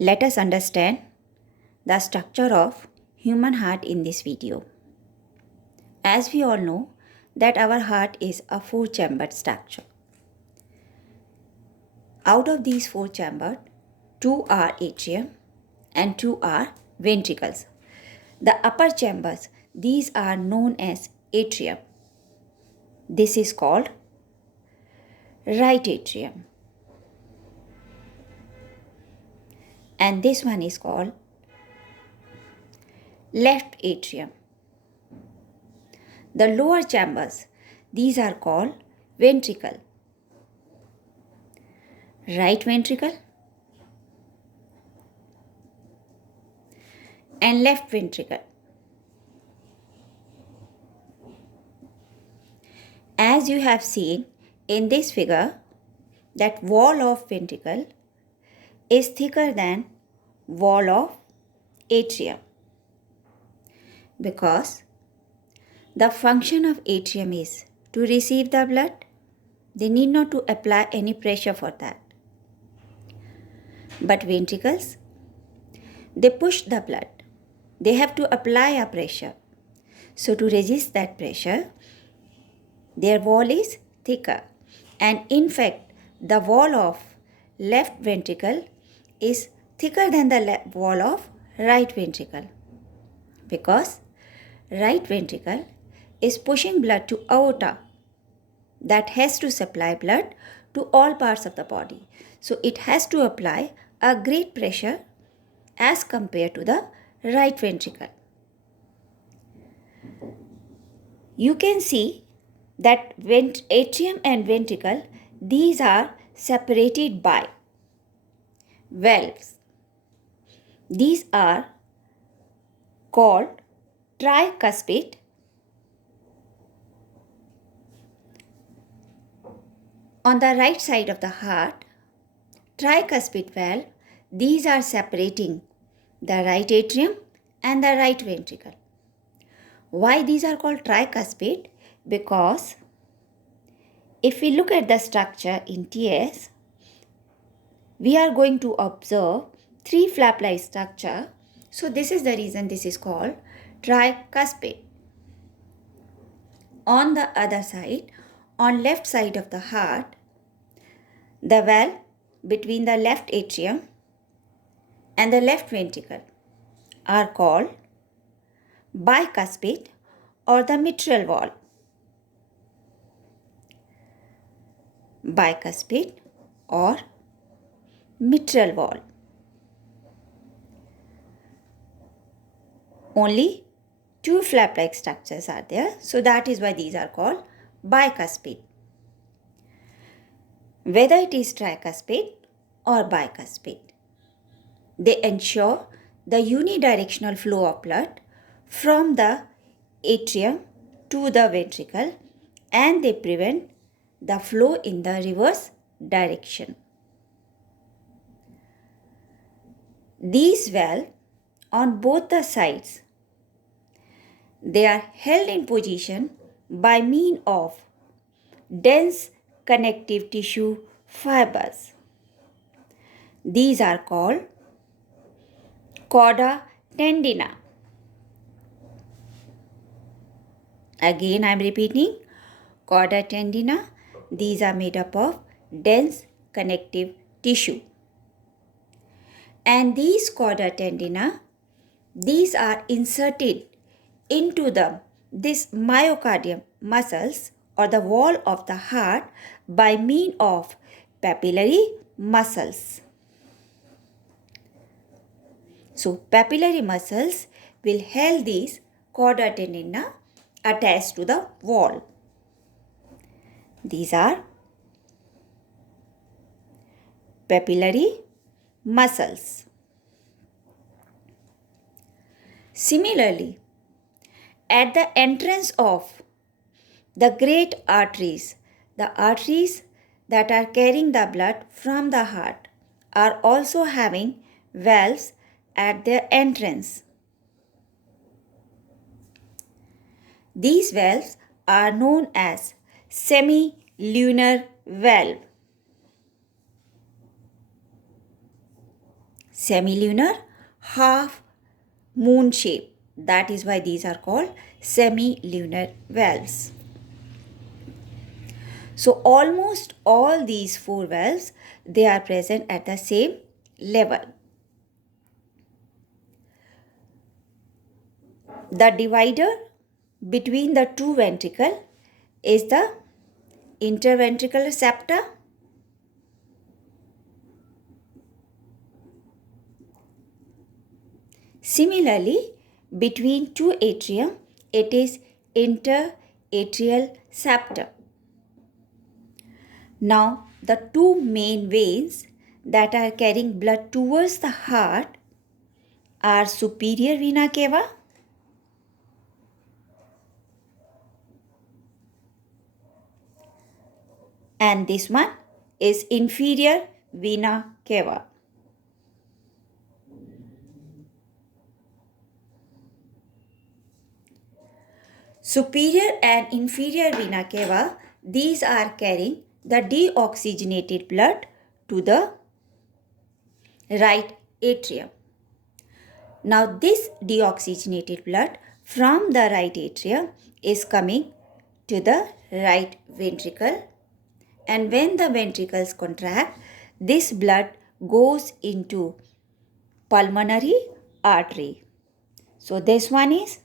Let us understand the structure of human heart in this video. As we all know that our heart is a four-chambered structure. Out of these four chambers, two are atrium and two are ventricles. The upper chambers, these are known as atrium. This is called right atrium. And this one is called left atrium. The lower chambers, these are called ventricle. Right ventricle and left ventricle. As you have seen in this figure, that wall of ventricle is thicker than wall of atrium, because the function of atrium is to receive the blood. They need not to apply any pressure for that. But ventricles, they push the blood. They have to apply a pressure. So to resist that pressure, their wall is thicker. And in fact, the wall of left ventricle is thicker than the wall of right ventricle, because right ventricle is pushing blood to aorta that has to supply blood to all parts of the body. So it has to apply a great pressure as compared to the right ventricle. You can see that atrium and ventricle, these are separated by valves. These are called tricuspid on the right side of the heart. Tricuspid valve, these are separating the right atrium and the right ventricle. Why these are called tricuspid? Because if we look at the structure in TS, we are going to observe three flap-like structure. So this is the reason this is called tricuspid. On the other side, on left side of the heart, the valve between the left atrium and the left ventricle are called bicuspid or the mitral valve. Bicuspid or mitral valve. Only two flap-like structures are there, so that is why these are called bicuspid. Whether it is tricuspid or bicuspid, they ensure the unidirectional flow of blood from the atrium to the ventricle, and they prevent the flow in the reverse direction. These valves on both the sides, they are held in position by means of dense connective tissue fibers. These are called chorda tendina. Again I am repeating, chorda tendina, these are made up of dense connective tissue. And these chorda tendina, these are inserted into this myocardium muscles or the wall of the heart by means of papillary muscles. So papillary muscles will hold these chorda tendina attached to the wall. These are papillary muscles. Similarly, at the entrance of the great arteries, the arteries that are carrying the blood from the heart are also having valves at their entrance. These valves are known as semilunar valve. semilunar, half moon shape. That is why these are called semilunar valves. So almost all these four valves, they are present at the same level. The divider between the two ventricles is the interventricular septa. Similarly, between two atrium, it is interatrial septum. Now, the two main veins that are carrying blood towards the heart are superior vena cava and this one is inferior vena cava. Superior and inferior vena cava, these are carrying the deoxygenated blood to the right atrium. Now this deoxygenated blood from the right atrium is coming to the right ventricle, and when the ventricles contract, this blood goes into pulmonary artery. So this one is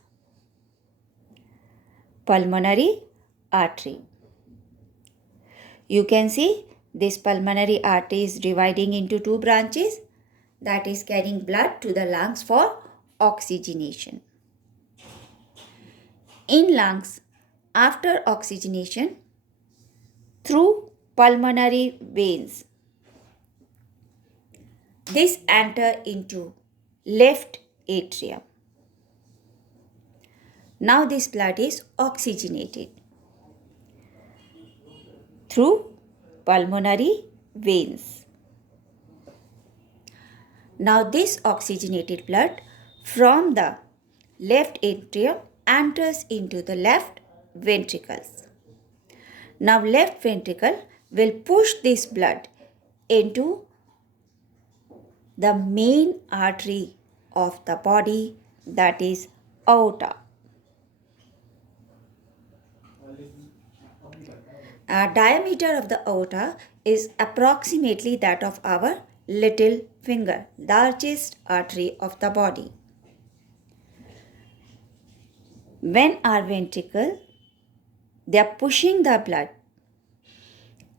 pulmonary artery. You can see this pulmonary artery is dividing into two branches, that is carrying blood to the lungs for oxygenation. In lungs, after oxygenation, through pulmonary veins, this enter into left atrium. Now this blood is oxygenated through pulmonary veins. Now this oxygenated blood from the left atrium enters into the left ventricles. Now left ventricle will push this blood into the main artery of the body, that is aorta. Our diameter of the aorta is approximately that of our little finger, largest artery of the body. When our ventricle, they are pushing the blood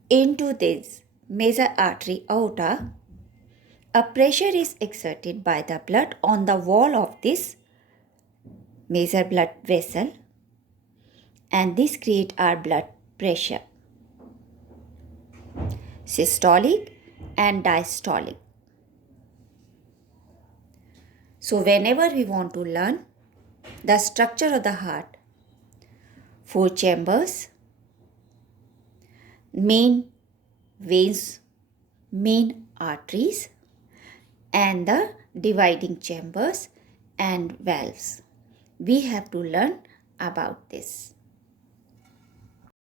into this major artery aorta, a pressure is exerted by the blood on the wall of this major blood vessel, and this creates our blood pressure, systolic and diastolic. So whenever we want to learn the structure of the heart, four chambers, main veins, main arteries, and the dividing chambers and valves, we have to learn about this.